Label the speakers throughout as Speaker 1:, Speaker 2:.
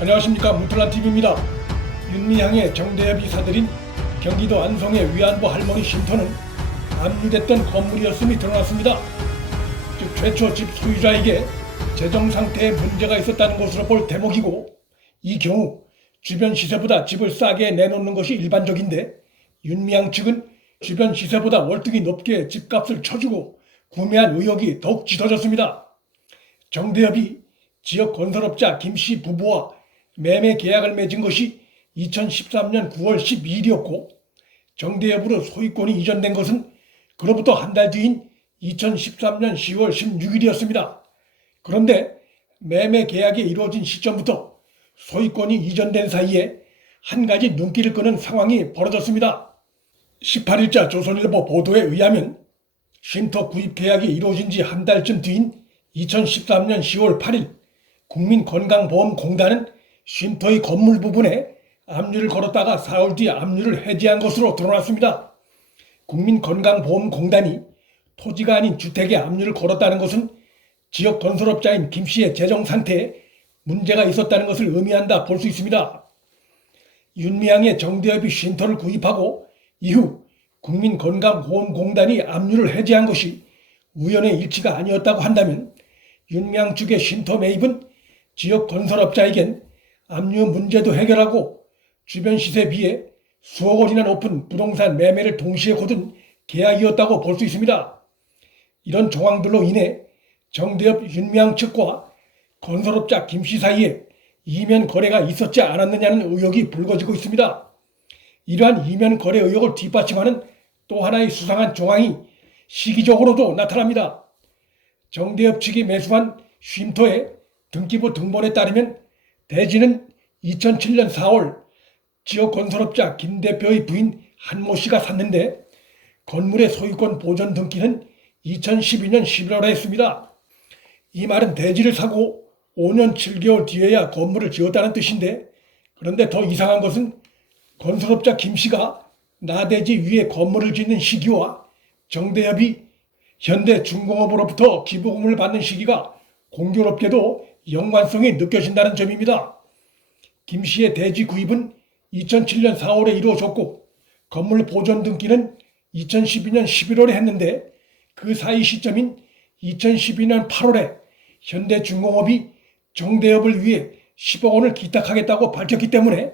Speaker 1: 안녕하십니까 무틀란TV입니다. 윤미향의 정대협이 사들인 경기도 안성의 위안부 할머니 쉼터는 압류됐던 건물이었음이 드러났습니다. 즉 최초 집 소유자에게 재정 상태에 문제가 있었다는 것으로 볼 대목이고 이 경우 주변 시세보다 집을 싸게 내놓는 것이 일반적인데 윤미향 측은 주변 시세보다 월등히 높게 집값을 쳐주고 구매한 의혹이 더욱 짙어졌습니다. 정대협이 지역 건설업자 김 씨 부부와 매매 계약을 맺은 것이 2013년 9월 12일이었고 정대협으로 소유권이 이전된 것은 그로부터 한 달 뒤인 2013년 10월 16일이었습니다. 그런데 매매 계약이 이루어진 시점부터 소유권이 이전된 사이에 한 가지 눈길을 끄는 상황이 벌어졌습니다. 18일자 조선일보 보도에 의하면 쉼터 구입 계약이 이루어진 지 한 달쯤 뒤인 2013년 10월 8일 국민건강보험공단은 쉼터의 건물 부분에 압류를 걸었다가 사흘 뒤 압류를 해지한 것으로 드러났습니다. 국민건강보험공단이 토지가 아닌 주택에 압류를 걸었다는 것은 지역 건설업자인 김 씨의 재정 상태에 문제가 있었다는 것을 의미한다 볼 수 있습니다. 윤미향의 정대협이 쉼터를 구입하고 이후 국민건강보험공단이 압류를 해제한 것이 우연의 일치가 아니었다고 한다면 윤미향 측의 쉼터 매입은 지역 건설업자에겐 압류 문제도 해결하고 주변 시세에 비해 수억 원이나 높은 부동산 매매를 동시에 거둔 계약이었다고 볼 수 있습니다. 이런 정황들로 인해 정대협 윤미향 측과 건설업자 김 씨 사이에 이면 거래가 있었지 않았느냐는 의혹이 불거지고 있습니다. 이러한 이면 거래 의혹을 뒷받침하는 또 하나의 수상한 정황이 시기적으로도 나타납니다. 정대협 측이 매수한 쉼터의 등기부 등본에 따르면 대지는 2007년 4월 지역 건설업자 김 대표의 부인 한모 씨가 샀는데 건물의 소유권 보존 등기는 2012년 11월에 했습니다. 이 말은 대지를 사고 5년 7개월 뒤에야 건물을 지었다는 뜻인데 그런데 더 이상한 것은 건설업자 김 씨가 나대지 위에 건물을 짓는 시기와 정대협이 현대중공업으로부터 기부금을 받는 시기가 공교롭게도 연관성이 느껴진다는 점입니다. 김 씨의 대지 구입은 2007년 4월에 이루어졌고 건물 보존 등기는 2012년 11월에 했는데 그 사이 시점인 2012년 8월에 현대중공업이 정대협을 위해 10억 원을 기탁하겠다고 밝혔기 때문에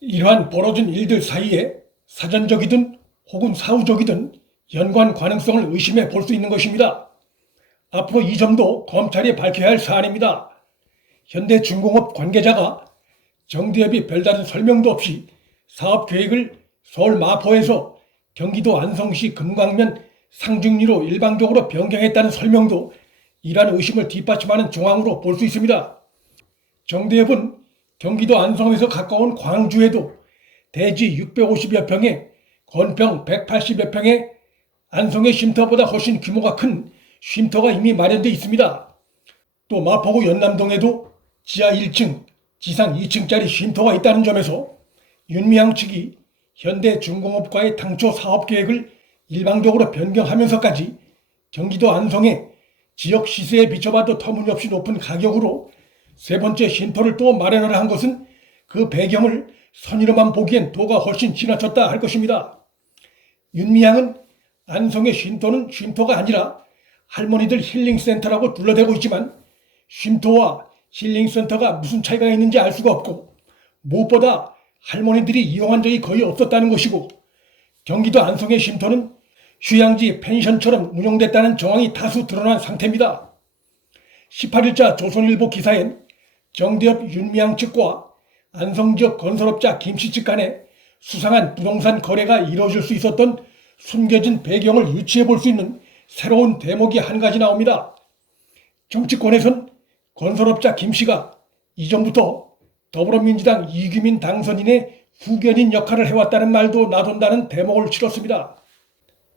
Speaker 1: 이러한 벌어진 일들 사이에 사전적이든 혹은 사후적이든 연관 가능성을 의심해 볼 수 있는 것입니다. 앞으로 이 점도 검찰이 밝혀야 할 사안입니다. 현대중공업 관계자가 정대협이 별다른 설명도 없이 사업 계획을 서울 마포에서 경기도 안성시 금강면 상중리로 일방적으로 변경했다는 설명도 이러한 의심을 뒷받침하는 정황으로 볼 수 있습니다. 정대협은 경기도 안성에서 가까운 광주에도 대지 650여 평에 건평 180여 평에 안성의 쉼터보다 훨씬 규모가 큰 쉼터가 이미 마련되어 있습니다. 또 마포구 연남동에도 지하 1층, 지상 2층짜리 쉼터가 있다는 점에서 윤미향 측이 현대중공업과의 당초 사업 계획을 일방적으로 변경하면서까지 경기도 안성에 지역 시세에 비춰봐도 터무니없이 높은 가격으로 세 번째 쉼터를 또 마련하려 한 것은 그 배경을 선의로만 보기엔 도가 훨씬 지나쳤다 할 것입니다. 윤미향은 안성의 쉼터는 쉼터가 아니라 할머니들 힐링센터라고 둘러대고 있지만 쉼터와 힐링센터가 무슨 차이가 있는지 알 수가 없고 무엇보다 할머니들이 이용한 적이 거의 없었다는 것이고 경기도 안성의 쉼터는 휴양지 펜션처럼 운영됐다는 정황이 다수 드러난 상태입니다. 18일자 조선일보 기사엔 정대협 윤미향 측과 안성 지역 건설업자 김씨 측 간에 수상한 부동산 거래가 이루어질 수 있었던 숨겨진 배경을 유추해 볼 수 있는 새로운 대목이 한 가지 나옵니다. 정치권에선 건설업자 김 씨가 이전부터 더불어민주당 이규민 당선인의 후견인 역할을 해왔다는 말도 나돈다는 대목을 치렀습니다.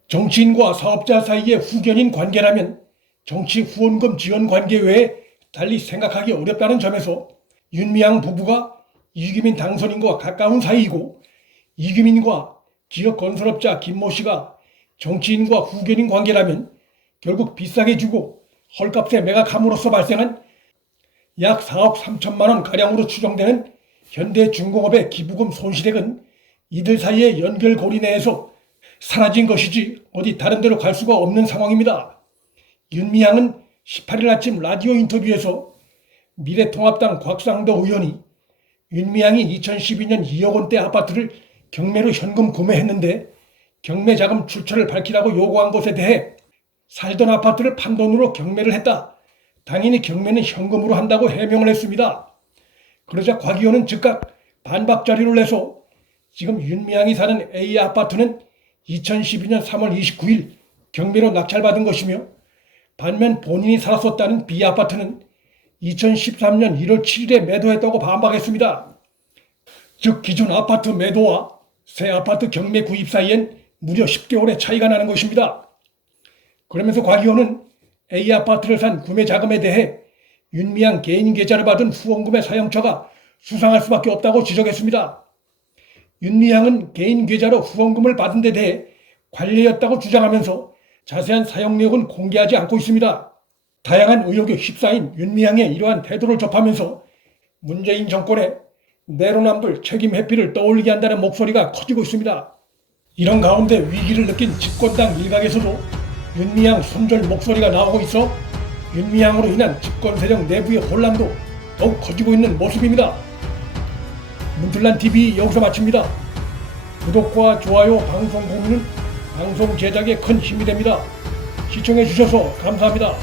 Speaker 1: 정치인과 사업자 사이의 후견인 관계라면 정치 후원금 지원 관계 외에 달리 생각하기 어렵다는 점에서 윤미향 부부가 이규민 당선인과 가까운 사이이고 이규민과 기업 건설업자 김모 씨가 정치인과 후견인 관계라면 결국 비싸게 주고 헐값에 매각함으로써 발생한 약 4억 3천만 원 가량으로 추정되는 현대중공업의 기부금 손실액은 이들 사이의 연결고리 내에서 사라진 것이지 어디 다른 데로 갈 수가 없는 상황입니다. 윤미향은 18일 아침 라디오 인터뷰에서 미래통합당 곽상도 의원이 윤미향이 2012년 2억 원대 아파트를 경매로 현금 구매했는데 경매 자금 출처를 밝히라고 요구한 것에 대해 살던 아파트를 판 돈으로 경매를 했다. 당연히 경매는 현금으로 한다고 해명을 했습니다. 그러자 곽 의원은 즉각 반박 자료를 내서 지금 윤미향이 사는 A 아파트는 2012년 3월 29일 경매로 낙찰받은 것이며 반면 본인이 살았었다는 B 아파트는 2013년 1월 7일에 매도했다고 반박했습니다. 즉 기존 아파트 매도와 새 아파트 경매 구입 사이엔 무려 10개월의 차이가 나는 것입니다. 그러면서 곽 의원은 A 아파트를 산 구매 자금에 대해 윤미향 개인 계좌를 받은 후원금의 사용처가 수상할 수밖에 없다고 지적했습니다. 윤미향은 개인 계좌로 후원금을 받은 데 대해 관리였다고 주장하면서 자세한 사용 내역은 공개하지 않고 있습니다. 다양한 의혹에 휩싸인 윤미향의 이러한 태도를 접하면서 문재인 정권의 내로남불 책임 회피를 떠올리게 한다는 목소리가 커지고 있습니다. 이런 가운데 위기를 느낀 집권당 일각에서도 윤미향 손절 목소리가 나오고 있어 윤미향으로 인한 집권 세력 내부의 혼란도 더욱 커지고 있는 모습입니다. 문틀란 TV 여기서 마칩니다. 구독과 좋아요, 방송 공유는 방송 제작에 큰 힘이 됩니다. 시청해 주셔서 감사합니다.